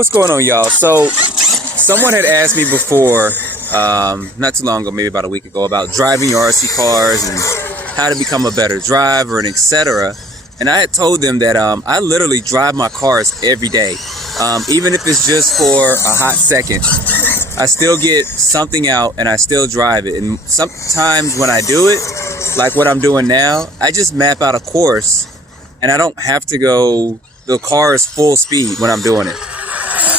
What's going on, y'all? So, someone had asked me before, not too long ago, maybe about a week ago, about driving your RC cars and how to become a better driver and etc. And I had told them that I literally drive my cars every day, even if it's just for a hot second. I still get something out and I still drive it. And sometimes when I do it, like what I'm doing now, I just map out a course and I don't have to go, the car is full speed when I'm doing it.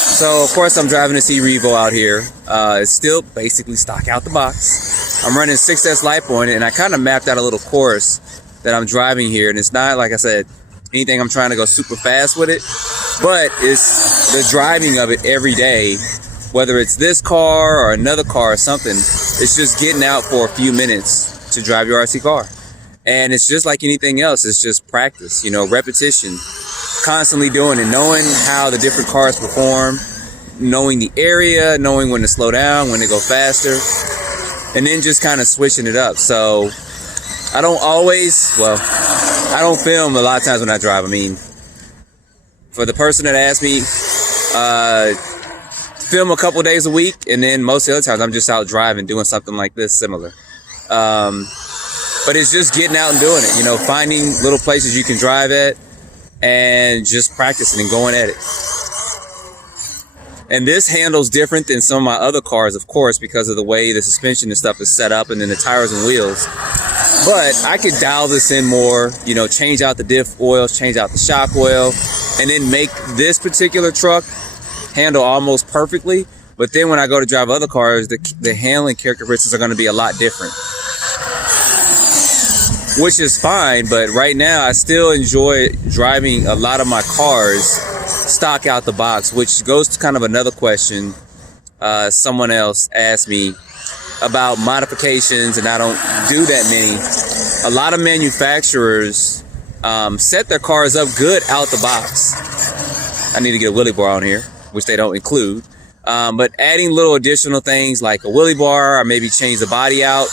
So, of course, I'm driving a C-Revo out here. It's still basically stock out the box. I'm running 6S LiPo on it, and I kind of mapped out a little course that I'm driving here. And it's not, like I said, anything I'm trying to go super fast with it, but it's the driving of it every day, whether it's this car or another car or something. It's just getting out for a few minutes to drive your RC car. And it's just like anything else. It's just practice, repetition. Constantly doing it, knowing how the different cars perform, knowing the area, knowing when to slow down, when to go faster, and then just kind of switching it up. So I don't film a lot of times when I drive. I mean, for the person that asked me, film a couple days a week, and then most of the other times I'm just out driving, doing something like this similar. But it's just getting out and doing it, finding little places you can drive at, and just practicing and going at it. And this handles different than some of my other cars, of course, because of the way the suspension and stuff is set up, and then the tires and wheels. But I could dial this in more, change out the diff oils, change out the shock oil, and then make this particular truck handle almost perfectly. But then when I go to drive other cars, the handling characteristics are going to be a lot different, which is fine. But right now I still enjoy driving a lot of my cars stock out the box, which goes to kind of another question someone else asked me about modifications, and I don't do that many. A lot of manufacturers set their cars up good out the box. I need to get a wheelie bar on here, which they don't include, but adding little additional things like a wheelie bar, or maybe change the body out.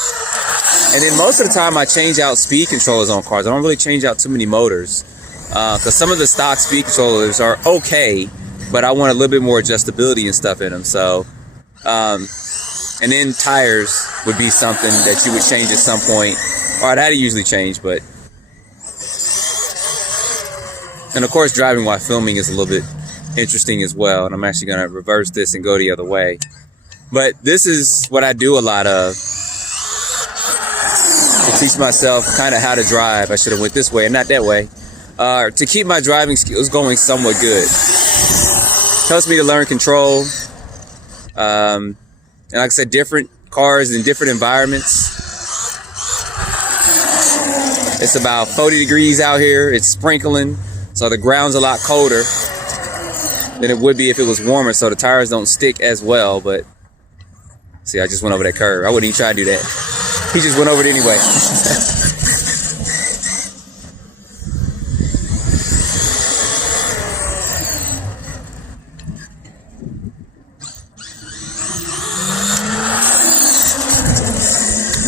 And then most of the time I change out speed controllers on cars. I don't really change out too many motors, because some of the stock speed controllers are okay, but I want a little bit more adjustability and stuff in them. So, and then tires would be something that you would change at some point, or I'd have to usually change, but. And of course, driving while filming is a little bit interesting as well. And I'm actually going to reverse this and go the other way. But this is what I do a lot of, to teach myself kind of how to drive. I should have went this way and not that way. To keep my driving skills going somewhat good. Helps me to learn control. And like I said, different cars in different environments. It's about 40 degrees out here. It's sprinkling. So the ground's a lot colder than it would be if it was warmer. So the tires don't stick as well. But see, I just went over that curve. I wouldn't even try to do that. He just went over it anyway.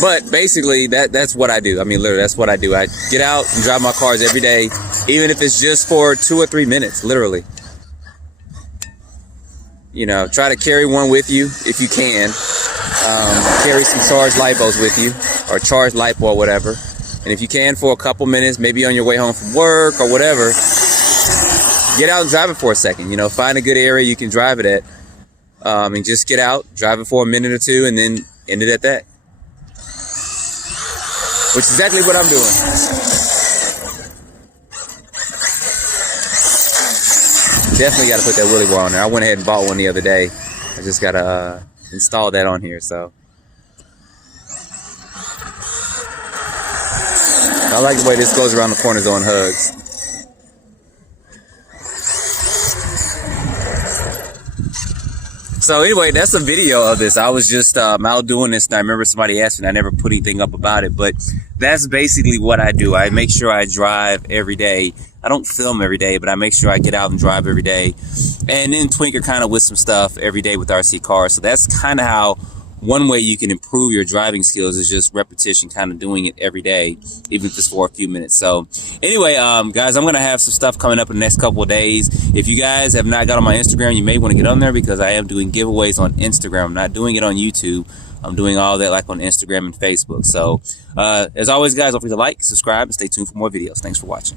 But basically, that's what I do. I mean, literally, that's what I do. I get out and drive my cars every day, even if it's just for 2 or 3 minutes, literally. Try to carry one with you if you can. Carry some charged LiPos with you, or charged LiPo or whatever. And if you can, for a couple minutes, maybe on your way home from work or whatever, get out and drive it for a second. Find a good area you can drive it at, and just get out, drive it for a minute or two, and then end it at that. Which is exactly what I'm doing. Definitely got to put that wheelie bar on there. I went ahead and bought one the other day. I just got to install that on here. So I like the way this goes around the corners on hugs. So anyway, that's a video of this. I was just out doing this, and I remember somebody asked me, and I never put anything up about it, but that's basically what I do. I make sure I drive every day. I don't film every day, but I make sure I get out and drive every day, and then tinker kind of with some stuff every day with RC cars. So that's kind of how one way you can improve your driving skills is just repetition, kind of doing it every day, even if it's for a few minutes. So anyway, guys, I'm going to have some stuff coming up in the next couple of days. If you guys have not got on my Instagram, you may want to get on there, because I am doing giveaways on Instagram. I'm not doing it on YouTube. I'm doing all that like on Instagram and Facebook. So as always, guys, don't forget to like, subscribe, and stay tuned for more videos. Thanks for watching.